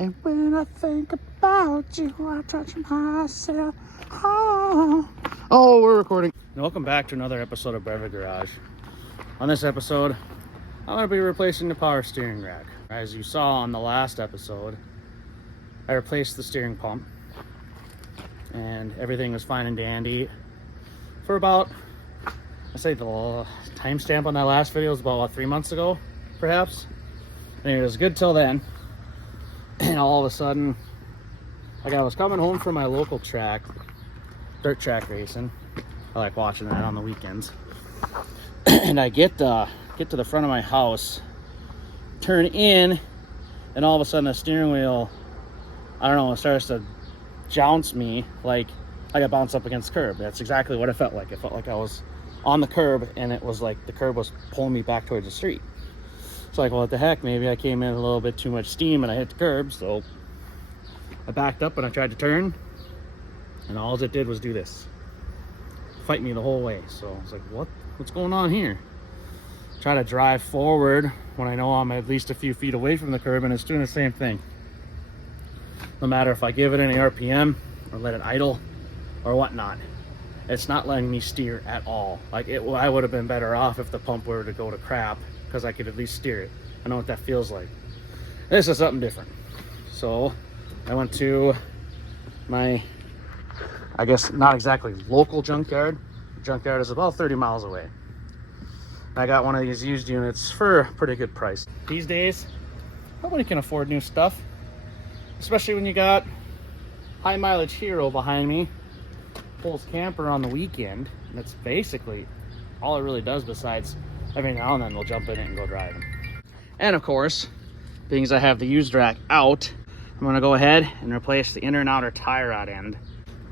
And when I think about you, I touch myself. Oh, we're recording. Welcome back to another episode of Brevet Garage. On this episode, I'm going to be replacing the power steering rack. As you saw on the last episode, I replaced the steering pump. And everything was fine and dandy for about, I say the timestamp on that last video was about 3 months ago, perhaps. And it was good till then. And all of a sudden, like I was coming home from my local track, dirt track racing. I like watching that on the weekends. And I get to the front of my house, turn in, and all of a sudden the steering wheel, I don't know, it starts to jounce me like I got bounced up against the curb. That's exactly what it felt like. It felt like I was on the curb, and it was like the curb was pulling me back towards the street. It's like, well, what the heck, maybe I came in a little bit too much steam and I hit the curb, so I backed up and I tried to turn, and all it did was do this. Fight me the whole way. So I was like, what's going on here? Try to drive forward when I know I'm at least a few feet away from the curb, and it's doing the same thing. No matter if I give it any RPM or let it idle or whatnot, it's not letting me steer at all. Like I would have been better off if the pump were to go to crap, because I could at least steer it. I know what that feels like. This is something different. So I went to my, I guess not exactly local junkyard. The junkyard is about 30 miles away. I got one of these used units for a pretty good price. These days, nobody can afford new stuff, especially when you got high mileage Hero behind me, pulls camper on the weekend, and that's basically all it really does, besides every now and then we'll jump in it and go driving. And of course, being as I have the used rack out, I'm gonna go ahead and replace the inner and outer tie rod end.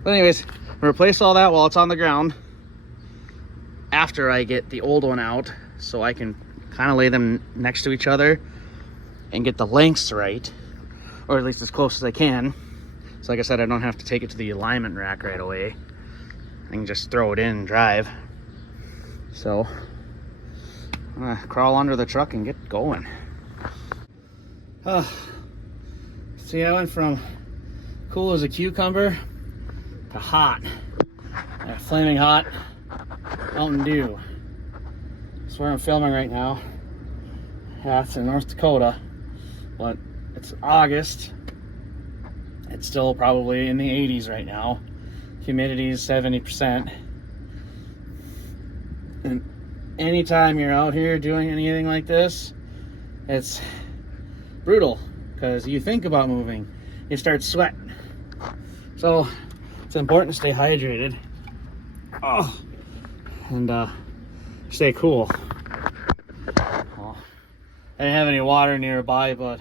But anyways, I'm gonna replace all that while it's on the ground after I get the old one out, so I can kind of lay them next to each other and get the lengths right, or at least as close as I can. So like I said, I don't have to take it to the alignment rack right away. I can just throw it in and drive. So I'm gonna crawl under the truck and get going. See, I went from cool as a cucumber to hot. Flaming hot Mountain Dew. That's where I'm filming right now. Yeah, it's in North Dakota, but it's August. It's still probably in the 80s right now. Humidity is 70%. And anytime you're out here doing anything like this, it's brutal, because you think about moving, you start sweating. So it's important to stay hydrated. And stay cool. Well, I didn't have any water nearby, but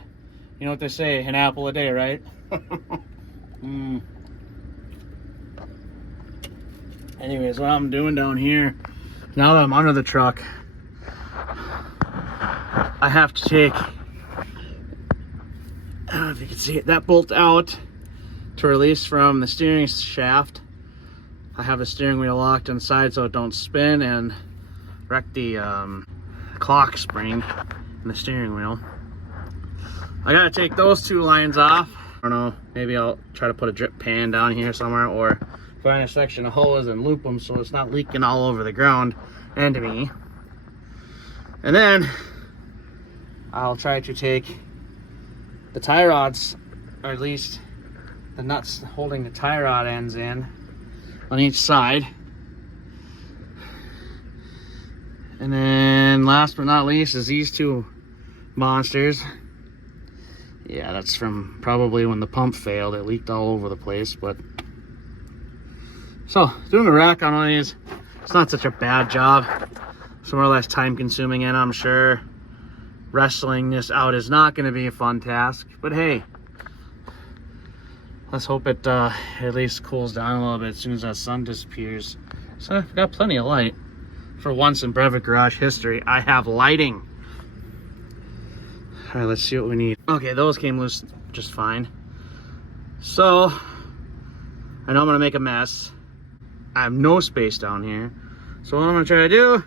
you know what they say, an apple a day, right? Anyways, what I'm doing down here, now that I'm under the truck, I have to take, I don't know if you can see it, that bolt out to release from the steering shaft. I have the steering wheel locked inside so it don't spin and wreck the clock spring in the steering wheel. I gotta take those two lines off. I don't know, maybe I'll try to put a drip pan down here somewhere, or find a section of hose and loop them so it's not leaking all over the ground and to me. And then I'll try to take the tie rods, or at least the nuts holding the tie rod ends in, on each side. And then last but not least is these two monsters. Yeah, that's from probably when the pump failed. It leaked all over the place. But so doing the rack on one of these, it's not such a bad job. It's more or less time consuming, and I'm sure wrestling this out is not going to be a fun task, but hey, let's hope it at least cools down a little bit as soon as that sun disappears. So I've got plenty of light. For once in Brevet Garage history, I have lighting. All right, let's see what we need. Okay, those came loose just fine. So I know I'm gonna make a mess. I have no space down here. So what I'm gonna try to do,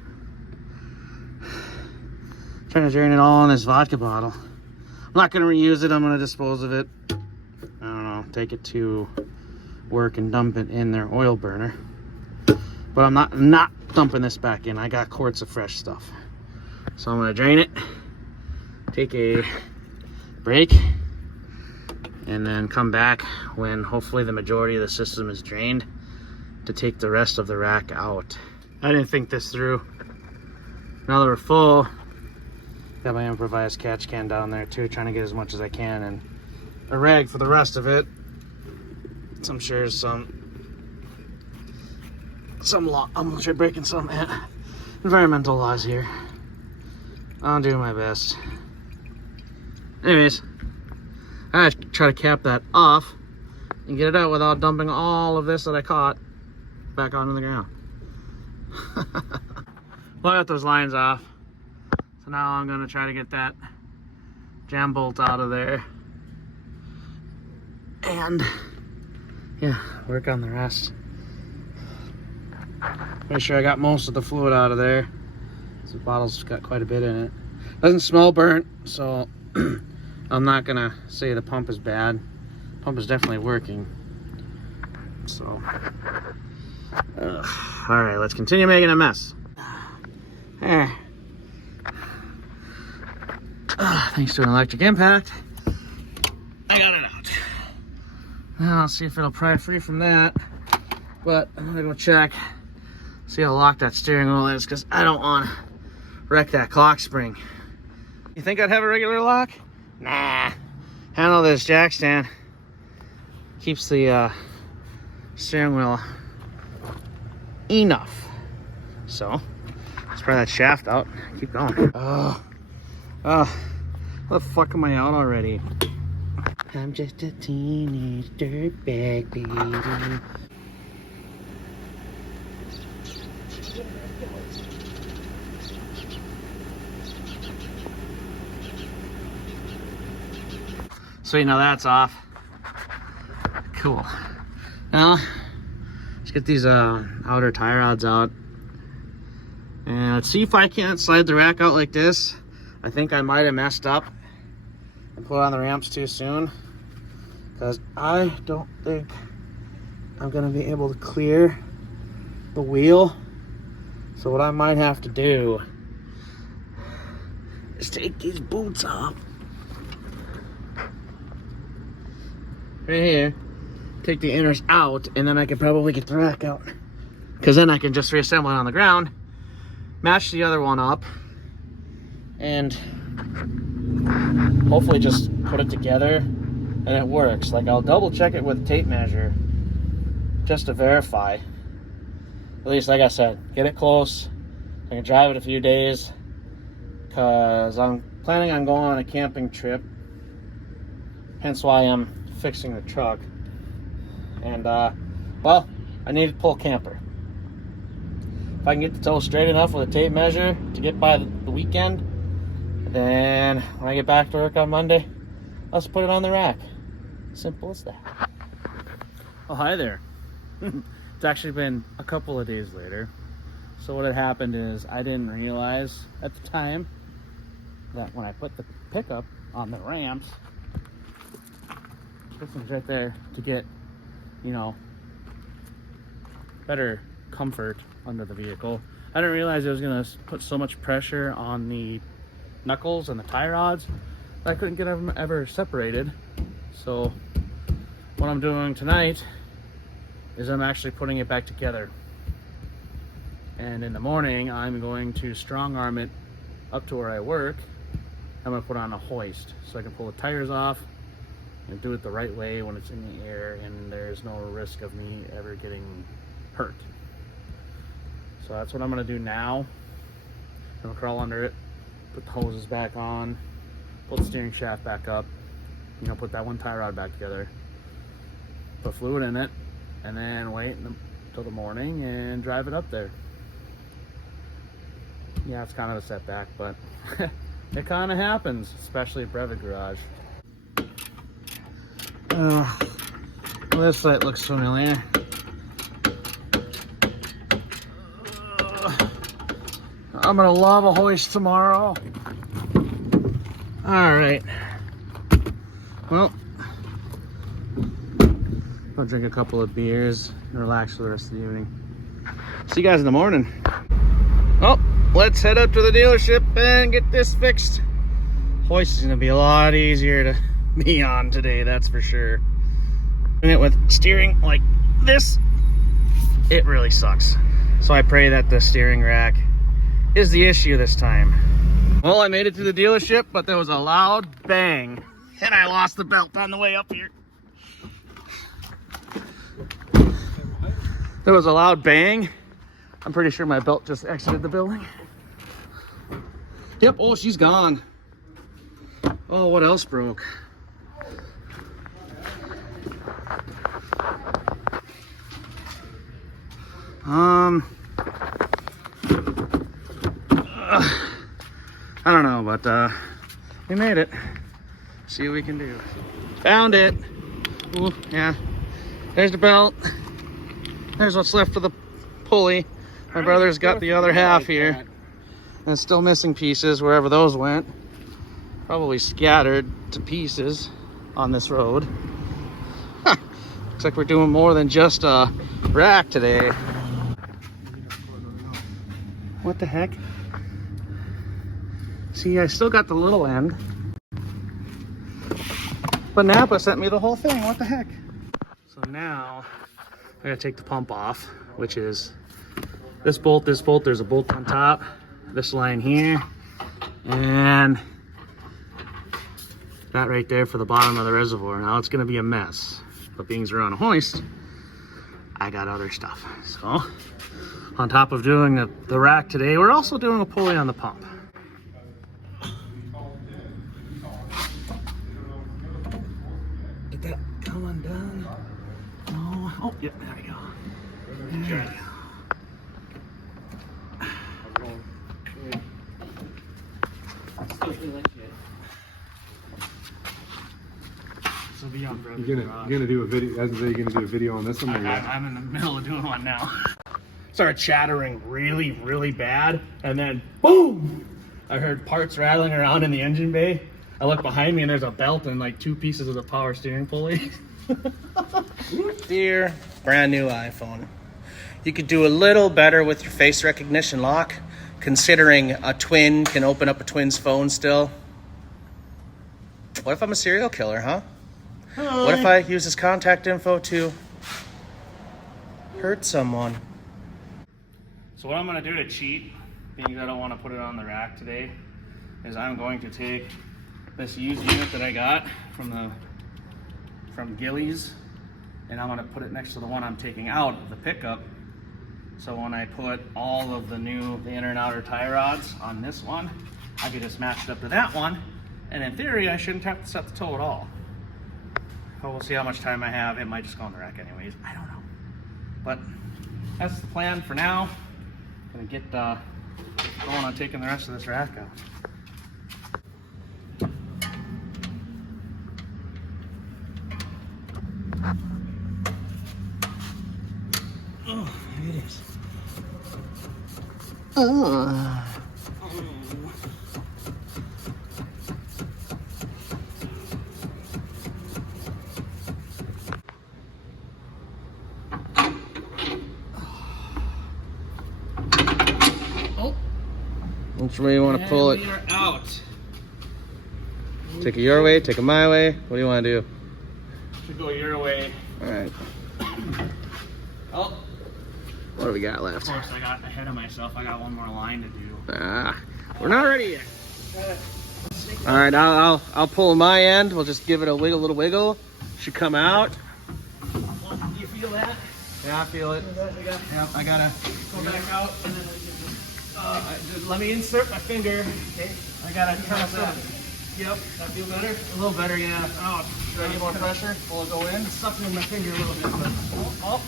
trying to drain it all in this vodka bottle. I'm not going to reuse it. I'm going to dispose of it. I don't know, take it to work and dump it in their oil burner. But I'm not dumping this back in. I got quarts of fresh stuff. So I'm going to drain it, take a break, and then come back when hopefully the majority of the system is drained to take the rest of the rack out. I didn't think this through. Now that we're full, got my improvised catch can down there too, trying to get as much as I can, and a rag for the rest of it. I'm sure some law. I'm gonna try breaking some environmental laws here. I'll do my best. Anyways, I have to try to cap that off and get it out without dumping all of this that I caught back onto the ground. Well, I got those lines off. So now I'm gonna try to get that jam bolt out of there. And yeah, work on the rest. Make sure I got most of the fluid out of there. This bottle's got quite a bit in it. Doesn't smell burnt, so I'm not gonna say the pump is bad. Pump is definitely working. So, all right, let's continue making a mess. There. Thanks to an electric impact, I got it out. Now I'll see if it'll pry free from that. But I'm gonna go check, see how locked that steering wheel is, because I don't want to wreck that clock spring. You think I'd have a regular lock? Nah. Handle this jack stand. Keeps the steering wheel enough. So, let's pry that shaft out. Keep going. Oh, what the fuck am I out already? I'm just a teenage dirtbag baby. So you know that's off. Cool. Now, let's get these outer tie rods out. And let's see if I can't slide the rack out like this. I think I might have messed up and put on the ramps too soon, because I don't think I'm gonna be able to clear the wheel. So what I might have to do is take these boots off. Right here, take the inners out, and then I can probably get the rack out, because then I can just reassemble it on the ground, match the other one up, and hopefully just put it together and it works. Like, I'll double check it with a tape measure just to verify. At least, like I said, get it close. I can drive it a few days, because I'm planning on going on a camping trip, hence why I'm fixing the truck. And well, I need to pull camper. If I can get the toe straight enough with a tape measure to get by the weekend, then when I get back to work on Monday, I'll just put it on the rack. Simple as that. Oh, hi there. It's actually been a couple of days later. So what had happened is, I didn't realize at the time that when I put the pickup on the ramps, this one's right there to get, you know, better comfort under the vehicle. I didn't realize it was gonna put so much pressure on the knuckles and the tie rods that I couldn't get them ever separated. So what I'm doing tonight is I'm actually putting it back together. And in the morning, I'm going to strong arm it up to where I work. I'm gonna put on a hoist so I can pull the tires off and do it the right way when it's in the air, and there's no risk of me ever getting hurt. So that's what I'm gonna do now. I'm gonna crawl under it, put the hoses back on, pull the steering shaft back up, you know, put that one tie rod back together, put fluid in it, and then wait until the morning and drive it up there. Yeah, it's kind of a setback, but it kind of happens, especially at Brevet Garage. Well, this site looks familiar. I'm gonna love a hoist tomorrow. All right, Well, I'll drink a couple of beers and relax for the rest of the evening. See you guys in the morning. Well, let's head up to the dealership and get this fixed. Hoist is gonna be a lot easier to be on today, that's for sure. Doing it with steering like this, it really sucks. So I pray that the steering rack is the issue this time. Well, I made it to the dealership, but there was a loud bang and I lost the belt on the way up here. There was a loud bang. I'm pretty sure my belt just exited the building. Yep, oh, she's gone. Oh, what else broke? I don't know, but we made it. See what we can do. Found it. Ooh, yeah. There's the belt. There's what's left of the pulley. My brother's got the other half here. And it's still missing pieces wherever those went. Probably scattered to pieces on this road. Looks like we're doing more than just a rack today. What the heck? See, I still got the little end. But Napa sent me the whole thing. What the heck? So now I gotta take the pump off, which is this bolt, there's a bolt on top, this line here, and that right there for the bottom of the reservoir. Now it's gonna be a mess, but being we're on a hoist, I got other stuff. So on top of doing the rack today, we're also doing a pulley on the pump. Did that come undone? No. Oh, yep, there we go. There we go. So be on You're gonna do a video. As you're gonna do a video on this one. I'm in the middle of doing one now. Started chattering really, really bad, and then boom! I heard parts rattling around in the engine bay. I look behind me, and there's a belt and like 2 pieces of the power steering pulley. Dear brand new iPhone, you could do a little better with your face recognition lock, considering a twin can open up a twin's phone still. What if I'm a serial killer, huh? Hi. What if I use his contact info to hurt someone? So what I'm gonna do to cheat, being that I don't want to put it on the rack today, is I'm going to take this used unit that I got from Gillies, and I'm gonna put it next to the one I'm taking out of the pickup. So when I put all of the inner and outer tie rods on this one, I could just match it up to that one, and in theory, I shouldn't have to set the toe at all. But we'll see how much time I have. It might just go on the rack anyways. I don't know. But that's the plan for now. Gonna get going on taking the rest of this rack out. Oh, there it is. Oh. Which way you want to pull it? We are out. Take it your way, take it my way. What do you want to do? To go your way. Alright. Oh. What do we got Of left? course, I got ahead of myself. I got one more line to do. We're not ready yet. Alright, I'll pull my end. We'll just give it a little wiggle. Should come out. Do you feel that? Yeah, I feel it. Yeah, I gotta go back out and then let me insert my finger. Okay. I gotta turn it up. Yep. That feel better? A little better, yeah. Oh, Should I get more pressure? Will it go in? it's sucking in my finger a little bit, but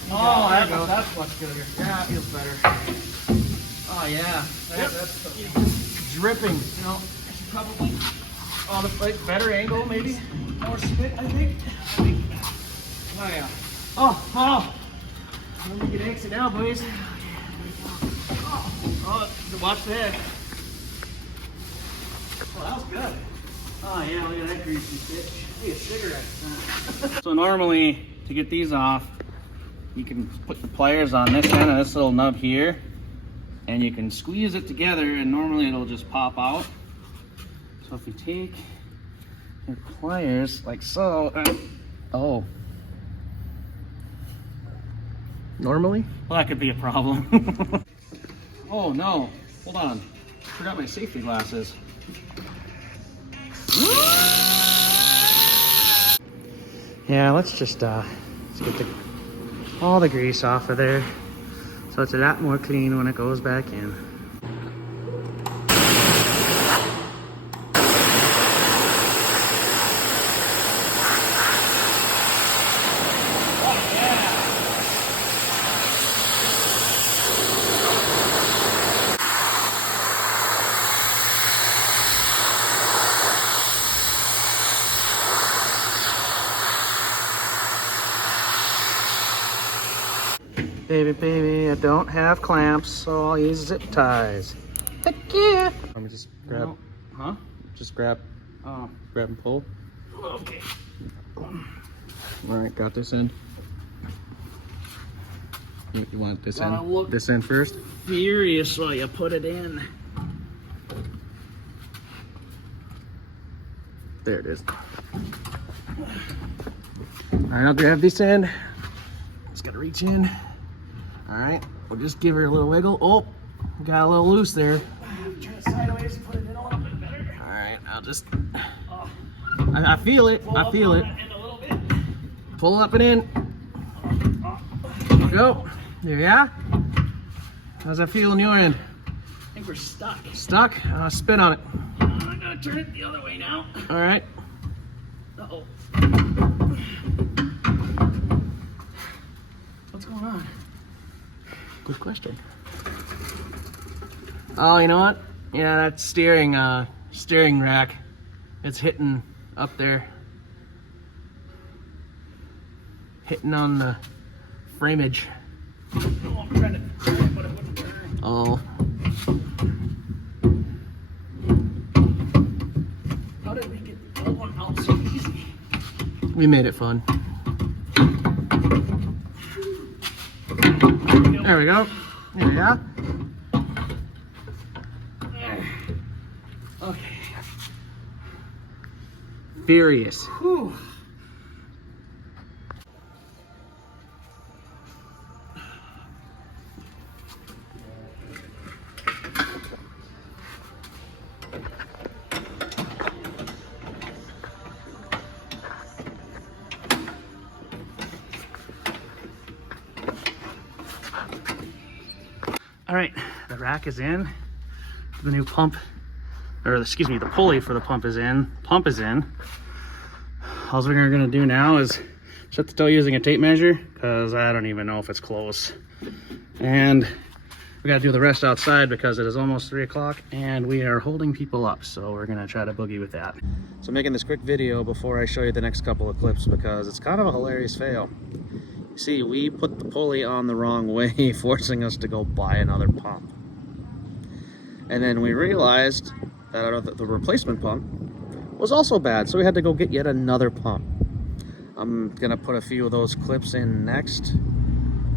There you go. that's much better. Yeah, it feels better. Oh yeah. Yep. That's Dripping. you know, I should probably On the better angle, maybe? more spit, I think. Oh, yeah. Oh! Let me get exit now, boys. Oh, watch the head. Well, that was good. Oh, yeah, look at that greasy stitch. Hey, a cigarette. So normally, to get these off, you can put the pliers on this end of this little nub here, and you can squeeze it together, and normally it'll just pop out. So if you take your pliers like so, oh. Normally? Well, that could be a problem. Oh no, hold on. Forgot my safety glasses. Yeah, let's just get all the grease off of there, so it's a lot more clean when it goes back in. Baby, I don't have clamps, so I'll use zip ties. Heck yeah! Let me just grab. No. Huh? Just grab. Oh, Grab and pull. okay. All right, got this end. You want this Gotta end? look- This end first. Furious while you put it in. There it is. All right, I'll grab this end. Just gotta reach in. All right, we'll just give her a little wiggle. Oh, got a little loose there. Turn it sideways, put it in a little bit better. All right, I'll just. I feel it. I feel it. In a little bit. Pull up and in. Go. There you are. How's that feel on your end? I think we're stuck. Stuck? Spin on it. I'm gonna turn it the other way now. All right. Uh-oh. What's going on? Good question. Oh, you know what? Yeah, that steering rack. It's hitting up there. Hitting on the frameage. Oh, I'm trying to turn it, but it wouldn't turn. Oh. How did we get the old one out so easy? We made it fun. There we go. There we are. Okay. Furious. Whew. All right, the rack is in. The new pump, or excuse me, the pulley for the pump is in. Pump is in. All we're gonna do now is shut the toe using a tape measure, because I don't even know if it's close. And we gotta do the rest outside because it is almost 3 o'clock and we are holding people up. So we're gonna try to boogie with that. So I'm making this quick video before I show you the next couple of clips because it's kind of a hilarious fail. See, we put the pulley on the wrong way, forcing us to go buy another pump. And then we realized that the replacement pump was also bad, so we had to go get yet another pump. I'm gonna put a few of those clips in next.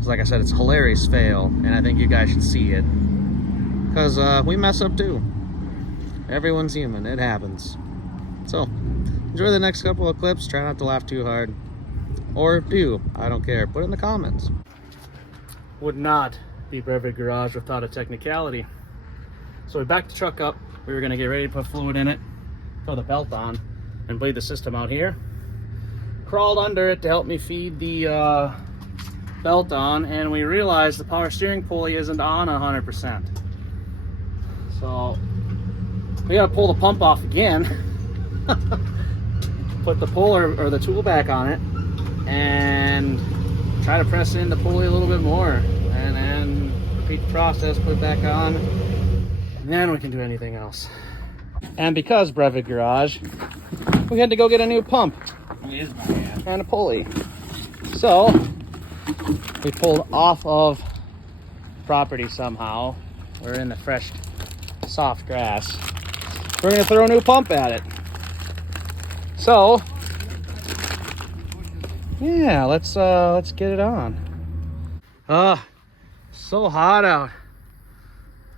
Like I said, it's a hilarious fail, and I think you guys should see it. Because we mess up too. Everyone's human, it happens. So, enjoy the next couple of clips, try not to laugh too hard. Or do, I don't care, put it in the comments. Would not be Brevard Garage without a technicality. So we backed the truck up, we were gonna get ready to put fluid in it, throw the belt on, and bleed the system out here. Crawled under it to help me feed the belt on, and we realized the power steering pulley isn't on 100%. So we gotta pull the pump off again, put the puller or the tool back on it, and try to press in the pulley a little bit more, and then repeat the process, put it back on, and then we can do anything else. And because Brevard Garage, we had to go get a new pump and a pulley. So we pulled off of property somehow. We're in the fresh, soft grass. We're gonna throw a new pump at it. So Yeah, let's get it on. So hot out.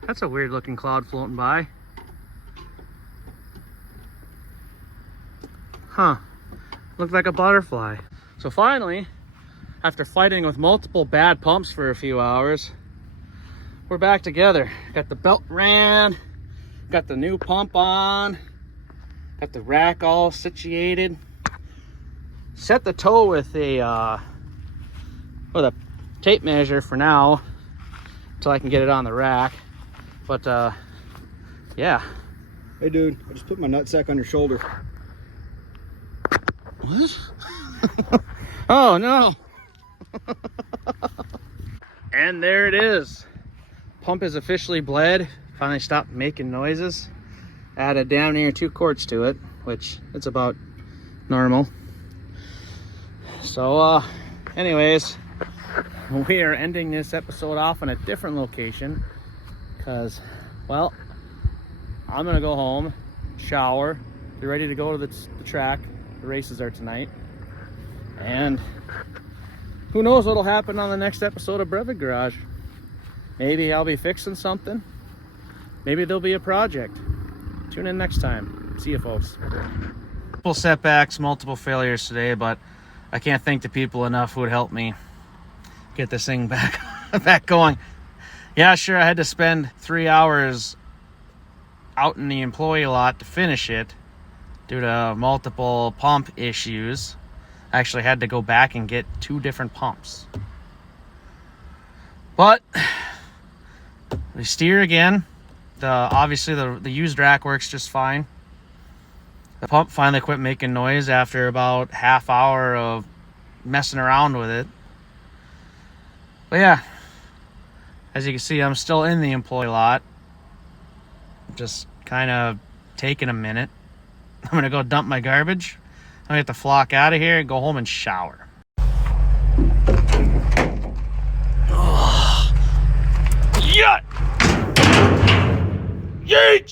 That's a weird looking cloud floating by. Huh. Looked like a butterfly. So finally, after fighting with multiple bad pumps for a few hours, we're back together. Got the belt ran, got the new pump on, got the rack all situated. Set the toe with a tape measure for now until I can get it on the rack. But yeah. Hey dude, I just put my nutsack on your shoulder. What? Oh no. And there it is. Pump is officially bled. Finally stopped making noises. Added damn near 2 quarts to it, which it's about normal. So anyways, we are ending this episode off in a different location because, well, I'm gonna go home, shower, be ready to go to the track. The races are tonight, and who knows what'll happen on the next episode of Brevig Garage. Maybe I'll be fixing something. Maybe there'll be a project. Tune in next time. See you, folks. Multiple setbacks, multiple failures today, but I can't thank the people enough who would help me get this thing back going. Yeah, sure, I had to spend 3 hours out in the employee lot to finish it due to multiple pump issues. I actually had to go back and get 2 different pumps. But we steer again. Obviously the used rack works just fine. The pump finally quit making noise after about half hour of messing around with it. But yeah, as you can see, I'm still in the employee lot. Just kind of taking a minute. I'm gonna go dump my garbage. I'm gonna get the flock out of here and go home and shower.